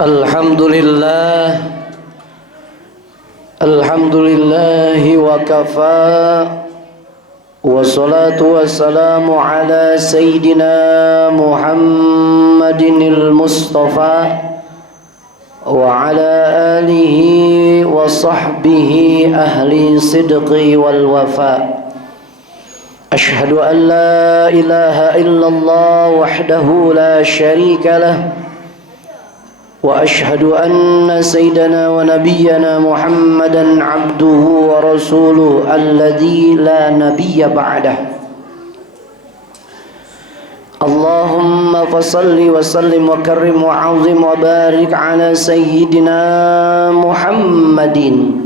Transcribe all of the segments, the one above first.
Alhamdulillah, alhamdulillahi wa kafa, wassalatu wassalamu ala sayyidina Muhammadinil Mustafa wa ala alihi wa sahbihi ahli sidqi wal wafa. Ashhadu an la ilaha illallah wahdahu la sharika lah, wa ashhadu anna sayyidana wa nabiyyana Muhammadan abduhu wa rasuluhu alladzi la nabiyya ba'dah. Allahumma fasalli wa sallim wa karrim wa azim wa barik ala sayyidina Muhammadin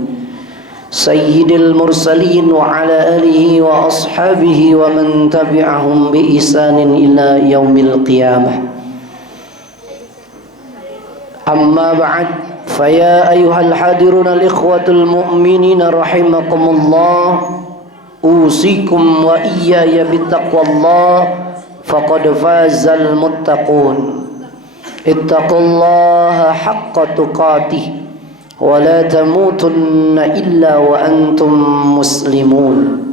sayyidil mursalin wa ala alihi wa ashabihi wa man tabi'ahum bi ihsanin ila yaumil qiyamah. Amma ba'd, faya ayyuhal hadirun al-ikhwatul mu'minin rahimakumullah, usikum wa iyaya bittaqwallah, faqad fazal muttaqun. Ittaqullaha haqqa tuqatih wa la tamutunna illa wa antum muslimun.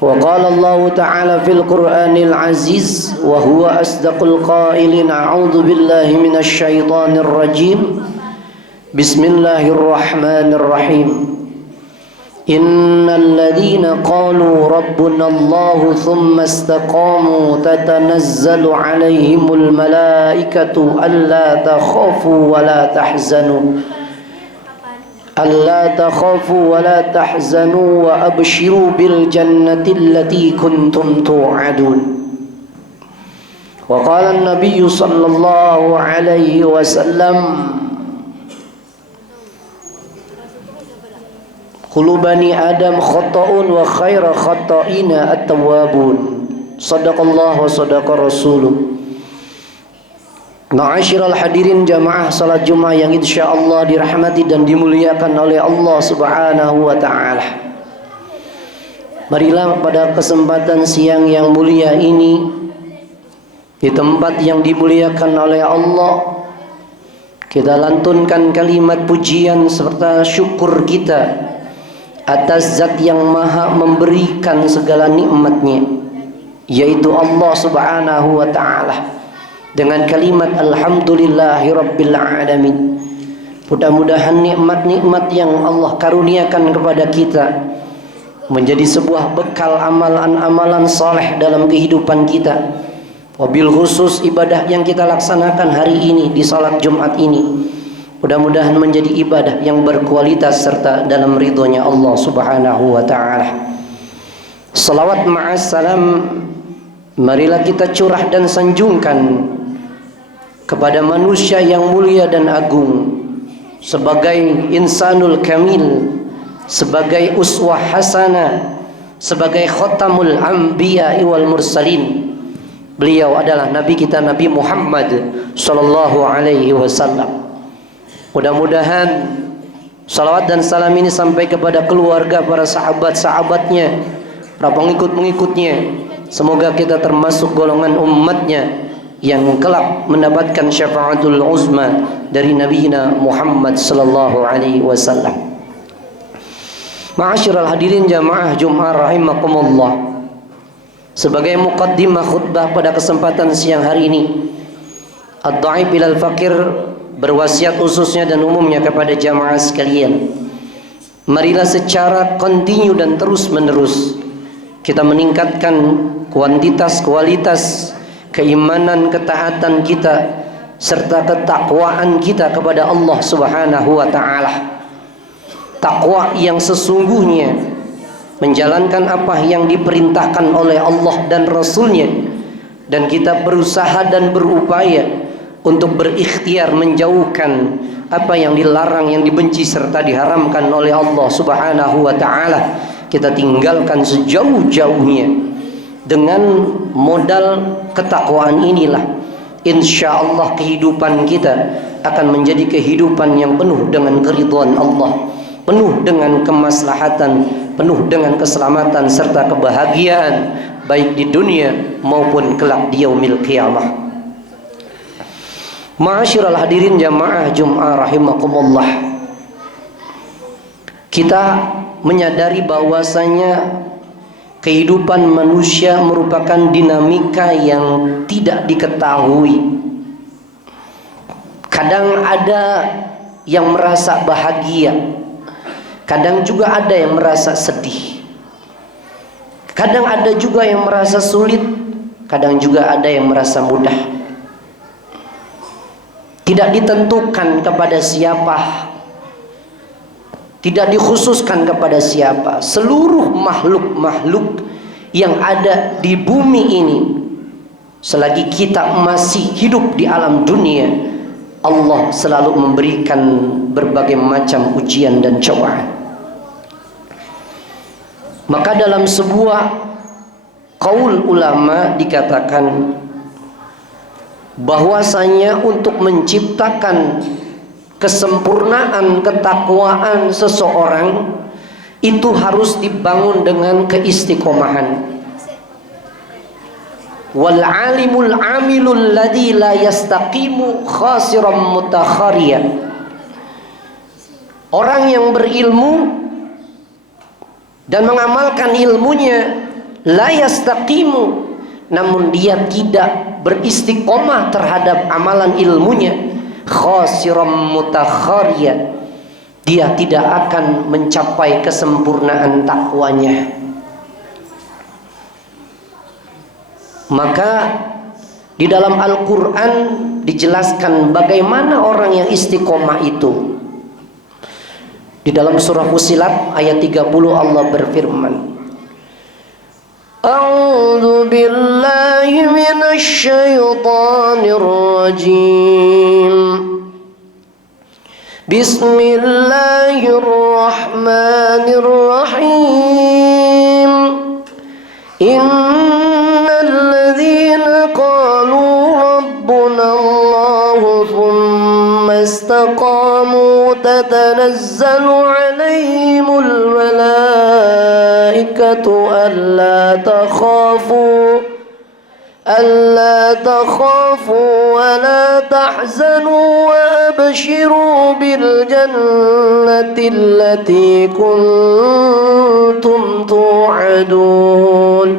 وقال الله تعالى في القرآن العزيز وهو أصدق القائلين أعوذ بالله من الشيطان الرجيم بسم الله الرحمن الرحيم إن الذين قالوا ربنا الله ثم استقاموا تتنزل عليهم الملائكة ألا تخافوا ولا تحزنوا ألا تخافوا ولا تحزنوا وأبشروا بالجنة التي كنتم توعدون. وقال النبي صلى الله عليه وسلم كل بني آدم خطأ وخير خطائين التوابون. صدق الله وصدق رسوله. Ma'asyiral hadirin jamaah salat Jumat yang insyaallah dirahmati dan dimuliakan oleh Allah Subhanahu wa taala. Marilah pada kesempatan siang yang mulia ini, di tempat yang dimuliakan oleh Allah, kita lantunkan kalimat pujian serta syukur kita atas Zat yang Maha memberikan segala nikmatnya, yaitu Allah Subhanahu wa taala, dengan kalimat alhamdulillahi rabbil alamin. Mudah-mudahan nikmat-nikmat yang Allah karuniakan kepada kita menjadi sebuah bekal amalan-amalan saleh dalam kehidupan kita. Wabil khusus ibadah yang kita laksanakan hari ini di salat Jumat ini, mudah-mudahan menjadi ibadah yang berkualitas serta dalam ridhonya Allah Subhanahu wa taala. Salawat ma'as salam, marilah kita curah dan sanjungkan kepada manusia yang mulia dan agung, sebagai insanul kamil, sebagai uswah hasanah, sebagai khatamul anbiya wal mursalin. Beliau adalah Nabi kita, Nabi Muhammad sallallahu alaihi wasallam. Mudah-mudahan salawat dan salam ini sampai kepada keluarga, para sahabat-sahabatnya, para pengikut-pengikutnya. Semoga kita termasuk golongan umatnya yang kelak mendapatkan syafaatul uzma dari Nabi Muhammad sallallahu alaihi wasallam. Ma'asyiral hadirin jamaah Jumat rahimakumullah, sebagai muqaddimah khutbah pada kesempatan siang hari ini, ad-dhaif ilal fakir berwasiat khususnya dan umumnya kepada jamaah sekalian, marilah secara kontinu dan terus menerus kita meningkatkan kuantitas kualitas keimanan, ketaatan kita serta ketakwaan kita kepada Allah Subhanahu wa taala. Takwa yang sesungguhnya menjalankan apa yang diperintahkan oleh Allah dan Rasulnya, dan kita berusaha dan berupaya untuk berikhtiar menjauhkan apa yang dilarang, yang dibenci serta diharamkan oleh Allah Subhanahu wa taala. Kita tinggalkan sejauh-jauhnya. Dengan modal ketakwaan inilah, insya Allah kehidupan kita akan menjadi kehidupan yang penuh dengan keridhaan Allah, penuh dengan kemaslahatan, penuh dengan keselamatan serta kebahagiaan, baik di dunia maupun kelak di yaumil qiyamah. Ma'asyiral hadirin jamaah Jum'ah rahimakumullah. Kita menyadari bahwasanya kehidupan manusia merupakan dinamika yang tidak diketahui. Kadang ada yang merasa bahagia, kadang juga ada yang merasa sedih. Kadang ada juga yang merasa sulit, kadang juga ada yang merasa mudah. Tidak ditentukan kepada siapa, tidak dikhususkan kepada siapa. Seluruh makhluk-makhluk yang ada di bumi ini, selagi kita masih hidup di alam dunia, Allah selalu memberikan berbagai macam ujian dan cobaan. Maka dalam sebuah qaul ulama dikatakan bahwasanya untuk menciptakan kesempurnaan ketakwaan seseorang itu harus dibangun dengan keistiqomahan. Wal alimul amilul ladzi la yastaqimu khasiran mutakhariya. Orang yang berilmu dan mengamalkan ilmunya la yastaqimu, namun dia tidak beristiqomah terhadap amalan ilmunya, khasiran mutakhariya, dia tidak akan mencapai kesempurnaan takwanya. Maka di dalam Al-Quran dijelaskan bagaimana orang yang istiqomah itu. Di dalam surah Fussilat ayat 30 Allah berfirman, A'udzu billahi minasy syaithanir rajim. Bismillahirrahmanirrahim. Innal ladzina qalu rabbuna Allah tsumma istaqamu tatanazzalu 'alaihimul malaikatu ألا تخافوا ولا تحزنوا وأبشروا بالجنة التي كنتم توعدون.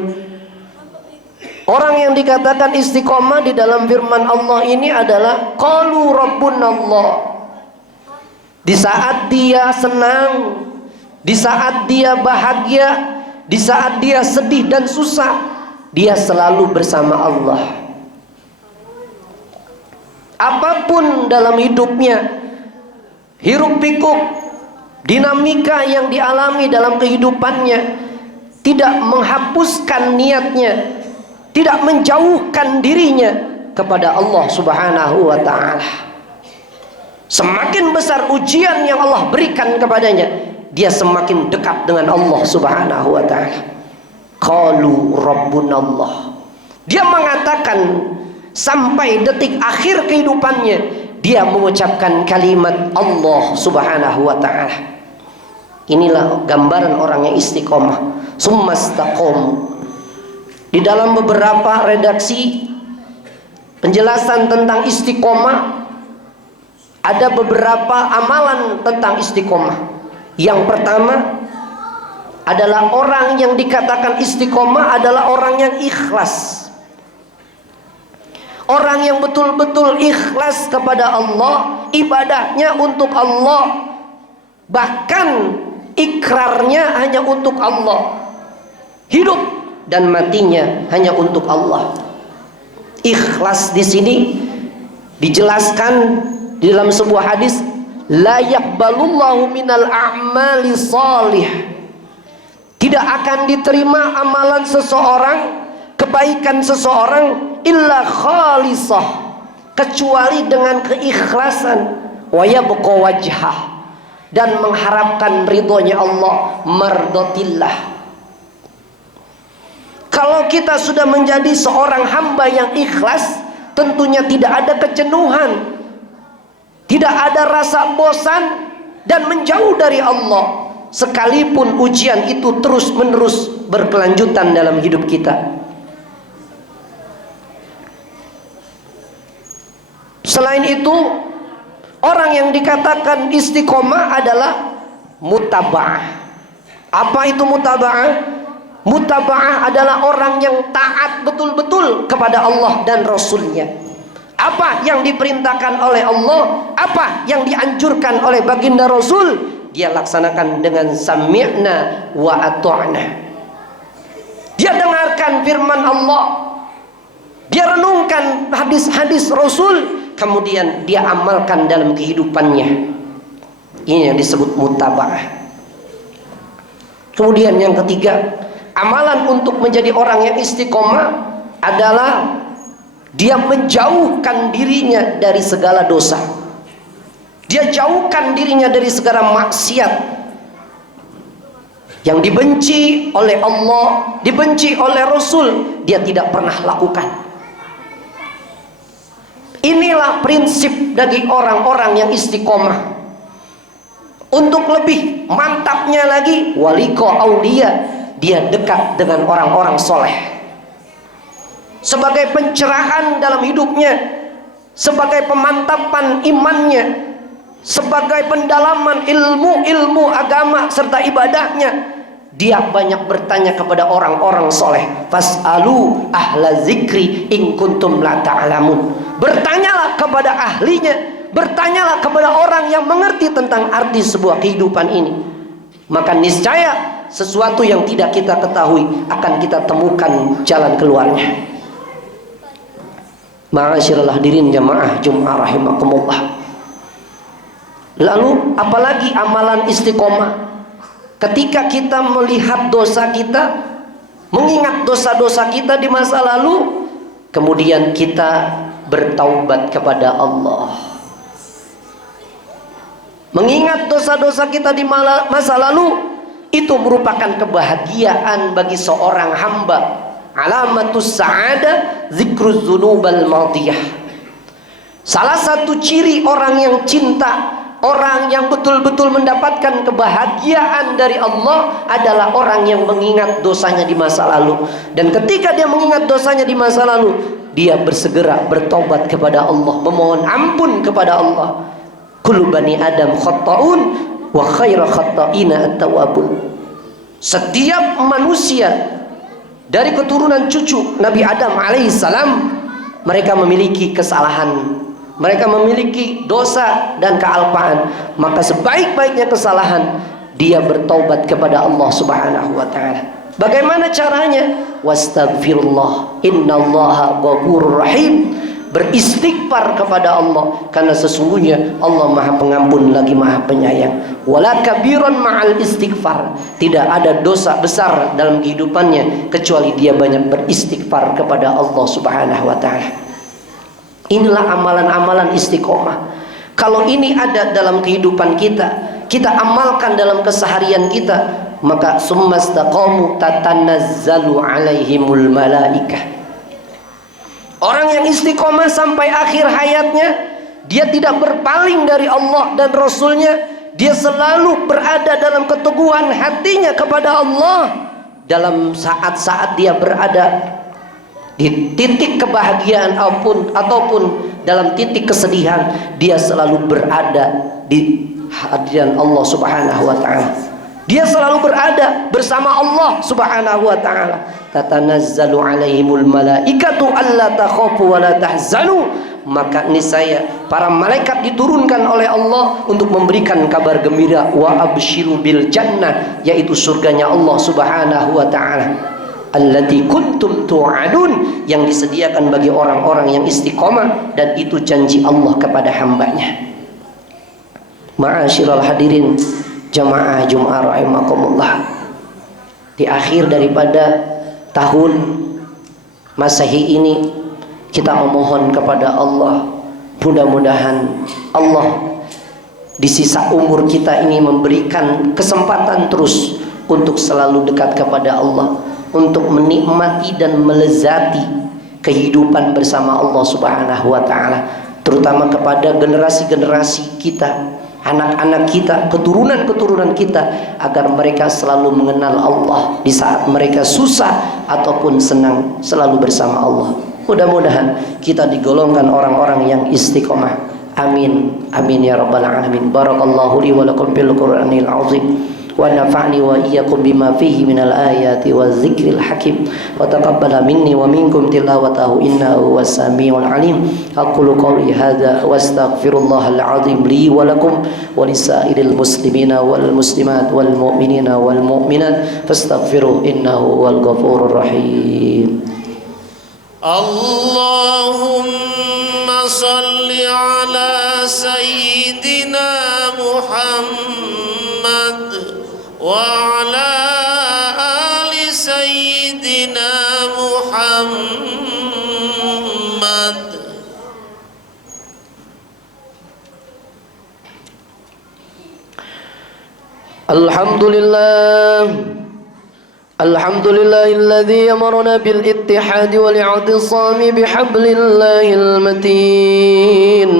Orang yang dikatakan istiqomah di dalam firman Allah ini adalah qalu rabbunallah. Di saat dia senang, di saat dia bahagia, di saat dia sedih dan susah, dia selalu bersama Allah. Apapun dalam hidupnya, hiruk pikuk, dinamika yang dialami dalam kehidupannya, tidak menghapuskan niatnya, tidak menjauhkan dirinya kepada Allah Subhanahu wa ta'ala. Semakin besar ujian yang Allah berikan kepadanya, dia semakin dekat dengan Allah Subhanahu wa ta'ala. Qalu rabbunallah. Dia mengatakan sampai detik akhir kehidupannya, dia mengucapkan kalimat Allah Subhanahu wa ta'ala. Inilah gambaran orang yang istiqomah. Summastaqom. Di dalam beberapa redaksi penjelasan tentang istiqomah, ada beberapa amalan tentang istiqomah. Yang pertama adalah orang yang dikatakan istiqomah adalah orang yang ikhlas. Orang yang betul-betul ikhlas kepada Allah, ibadahnya untuk Allah, bahkan ikrarnya hanya untuk Allah, hidup dan matinya hanya untuk Allah. Ikhlas di sini dijelaskan di dalam sebuah hadis, la yaqbalullahu minal a'mali shalih. Tidak akan diterima amalan seseorang, kebaikan seseorang, illa khalisah, kecuali dengan keikhlasan, wa yabqa wajhah, dan mengharapkan ridhonya Allah, mardotillah. Kalau kita sudah menjadi seorang hamba yang ikhlas, tentunya tidak ada kejenuhan, tidak ada rasa bosan dan menjauh dari Allah, sekalipun ujian itu terus menerus berkelanjutan dalam hidup kita. Selain itu, orang yang dikatakan istiqomah adalah mutaba'ah. Apa itu mutaba'ah? Mutaba'ah adalah orang yang taat betul-betul kepada Allah dan Rasulnya. Apa yang diperintahkan oleh Allah, apa yang dianjurkan oleh baginda Rasul, dia laksanakan dengan sami'na wa ata'na. Dia dengarkan firman Allah, dia renungkan hadis-hadis Rasul, kemudian dia amalkan dalam kehidupannya. Ini yang disebut mutaba'ah. Kemudian yang ketiga, amalan untuk menjadi orang yang istiqomah adalah dia menjauhkan dirinya dari segala dosa. Dia jauhkan dirinya dari segala maksiat yang dibenci oleh Allah, dibenci oleh Rasul, dia tidak pernah lakukan. Inilah prinsip bagi orang-orang yang istiqomah. Untuk lebih mantapnya lagi, waliko aulia, dia dekat dengan orang-orang soleh. Sebagai pencerahan dalam hidupnya, sebagai pemantapan imannya, sebagai pendalaman ilmu agama serta ibadahnya, dia banyak bertanya kepada orang-orang soleh. Fas'alu ahla zikri in kuntum la ta'lamun. Bertanyalah kepada ahlinya, bertanyalah kepada orang yang mengerti tentang arti sebuah kehidupan ini. Maka niscaya sesuatu yang tidak kita ketahui akan kita temukan jalan keluarnya. Ma'asyiral hadirin jamaah Jum'ah rahimakumullah. Lalu apalagi amalan istiqomah? Ketika kita melihat dosa kita, mengingat dosa-dosa kita di masa lalu, kemudian kita bertaubat kepada Allah. Mengingat dosa-dosa kita di masa lalu, itu merupakan kebahagiaan bagi seorang hamba. Alamatus sa'adah zikruz dzunubal madiyah. Salah satu ciri orang yang cinta, orang yang betul-betul mendapatkan kebahagiaan dari Allah adalah orang yang mengingat dosanya di masa lalu. Dan ketika dia mengingat dosanya di masa lalu, dia bersegera bertobat kepada Allah, memohon ampun kepada Allah. Kullu bani Adam khata'un wa khairu khata'ina at-tawwabun. Setiap manusia dari keturunan cucu Nabi Adam alaihissalam, mereka memiliki kesalahan, mereka memiliki dosa dan kealpaan. Maka sebaik-baiknya kesalahan, dia bertaubat kepada Allah subhanahu wa ta'ala. Bagaimana caranya? Wastaghfirullah innallaha ghafurur rahim. Beristighfar kepada Allah, karena sesungguhnya Allah maha pengampun lagi maha penyayang. Wala kabiran ma'al istighfar. Tidak ada dosa besar dalam kehidupannya kecuali dia banyak beristighfar kepada Allah subhanahu wa ta'ala. Inilah amalan-amalan istiqomah. Kalau ini ada dalam kehidupan kita, kita amalkan dalam keseharian kita, maka summastaqamu tatanazzalu alaihimul malaikah. Orang yang istiqomah sampai akhir hayatnya, dia tidak berpaling dari Allah dan Rasulnya. Dia selalu berada dalam keteguhan hatinya kepada Allah. Dalam saat-saat dia berada di titik kebahagiaan ataupun dalam titik kesedihan, dia selalu berada di hadiran Allah subhanahu wa ta'ala. Dia selalu berada bersama Allah subhanahu wa ta'ala. Tatanazzalu alaihimul malaikatu alla takhafu wa la tahzanu. Maka niscaya para malaikat diturunkan oleh Allah untuk memberikan kabar gembira, wa absyiru bil jannah, yaitu surganya Allah subhanahu wa ta'ala, allati kuntum tu'adun, yang disediakan bagi orang-orang yang istiqomah, dan itu janji Allah kepada hambanya. Ma'asyiral hadirin jamaah Jum'ah rahimakumullah. Di akhir daripada tahun Masehi ini, kita memohon kepada Allah, mudah-mudahan Allah di sisa umur kita ini memberikan kesempatan terus untuk selalu dekat kepada Allah, untuk menikmati dan melezati kehidupan bersama Allah subhanahu wa ta'ala, terutama kepada generasi-generasi kita, anak-anak kita, keturunan-keturunan kita, agar mereka selalu mengenal Allah di saat mereka susah ataupun senang, selalu bersama Allah. Mudah-mudahan kita digolongkan orang-orang yang istiqomah. Amin. Amin ya rabbal alamin. Barakallahu li wa lakum bil Qur'anil azim. Wa nafa'ni wa iyyakum bima fihi minal ayati wadzikril hakim. Wa taqabbala minni wa minkum tilawatahu innahu was-sami'ul alim. Aqulu qawli hadza wa astaghfirullahal azim li wa lakum wa lisairil muslimina wal muslimat wal mu'minina wal mu'minat fastaghfiruhu innahu wal ghafurur rahim. Allahumma salli ala sayyidina Muhammad wa ala ali sayyidina Muhammad. Alhamdulillah. الحمد لله الذي أمرنا بالاتحاد والاعتصام بحبل الله المتين.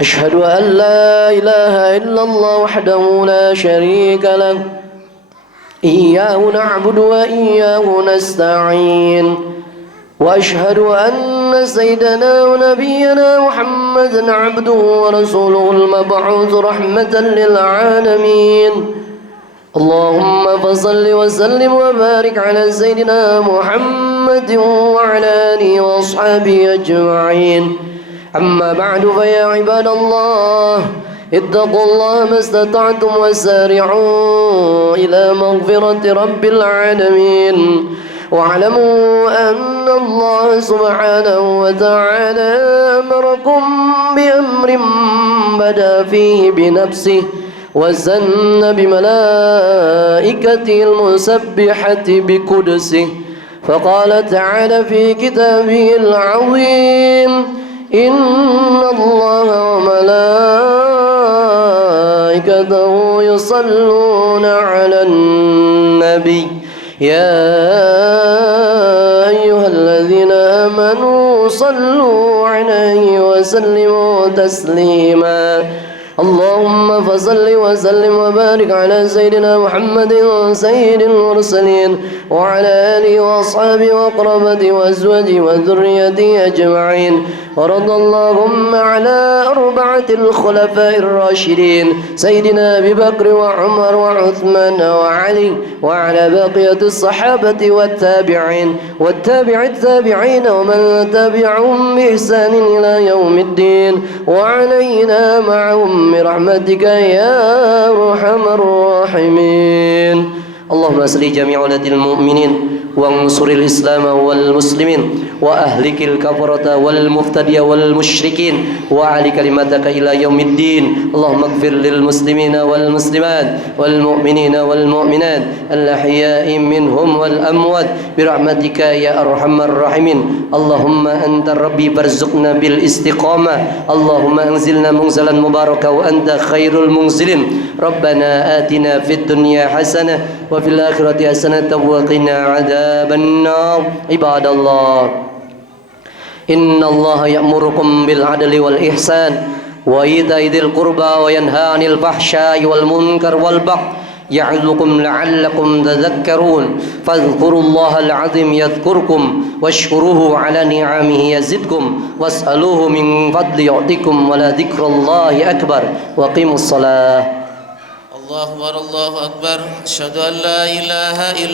أشهد أن لا إله إلا الله وحده لا شريك له إياه نعبد وإياه نستعين. وأشهد أن سيدنا ونبينا محمدا عبده ورسوله المبعوث رحمة للعالمين. اللهم فصل وسلم وبارك على سيدنا محمد وعلى آله وأصحابه أجمعين. أما بعد فيا عباد الله اتقوا الله ما استطعتم وسارعوا إلى مغفرة رب العالمين. واعلموا أن الله سبحانه وتعالى أمركم بأمر بدأ فيه بنفسه وزن بملائكته المسبحة بقدسه. فقال تعالى في كتابه العظيم إن الله وملائكته يصلون على النبي يا أيها الذين آمنوا صلوا عليه وسلموا تسليما. اللهم فصل وسلم وبارك على سيدنا محمد سيد المرسلين وعلى آله وأصحابه وأقربته وأزواجه وذريته أجمعين. ورضى اللهم على أربعة الخلفاء الراشدين سيدنا أبي بكر وعمر وعثمان وعلي وعلى بقية الصحابة والتابعين التابعين ومن تبعهم بإحسان إلى يوم الدين وعلينا معهم برحمتك يا أرحم الراحمين. اللهم أصلح جميع ولد المؤمنين وانصر الإسلام والمسلمين وأهلك الكفرة والمفتدي والمشركين وأعل كلمتك إلى يوم الدين. اللهم اغفر للمسلمين والمسلمات والمؤمنين والمؤمنات الأحياء منهم والأموات برحمتك يا أرحم الراحمين. اللهم أنت ربي فارزقنا بالاستقامة. اللهم أنزلنا منزلا مباركا وأنت خير المنزلين. ربنا آتنا في الدنيا حسنة وفي الآخرة حسنة وقنا عذاب النار. عباد الله إن الله يأمركم بالعدل والإحسان وإيتاء ذي القربى وينهى عن الفحشاء والمنكر والبغي يعظكم لعلكم تذكرون. فاذكروا الله العظيم يذكركم واشكروه على نعمه يزدكم واسألوه من فضل يعطيكم ولذكر الله أكبر. وقيموا الصلاة. الله أكبر الله أكبر. أشهد أن لا إله إلا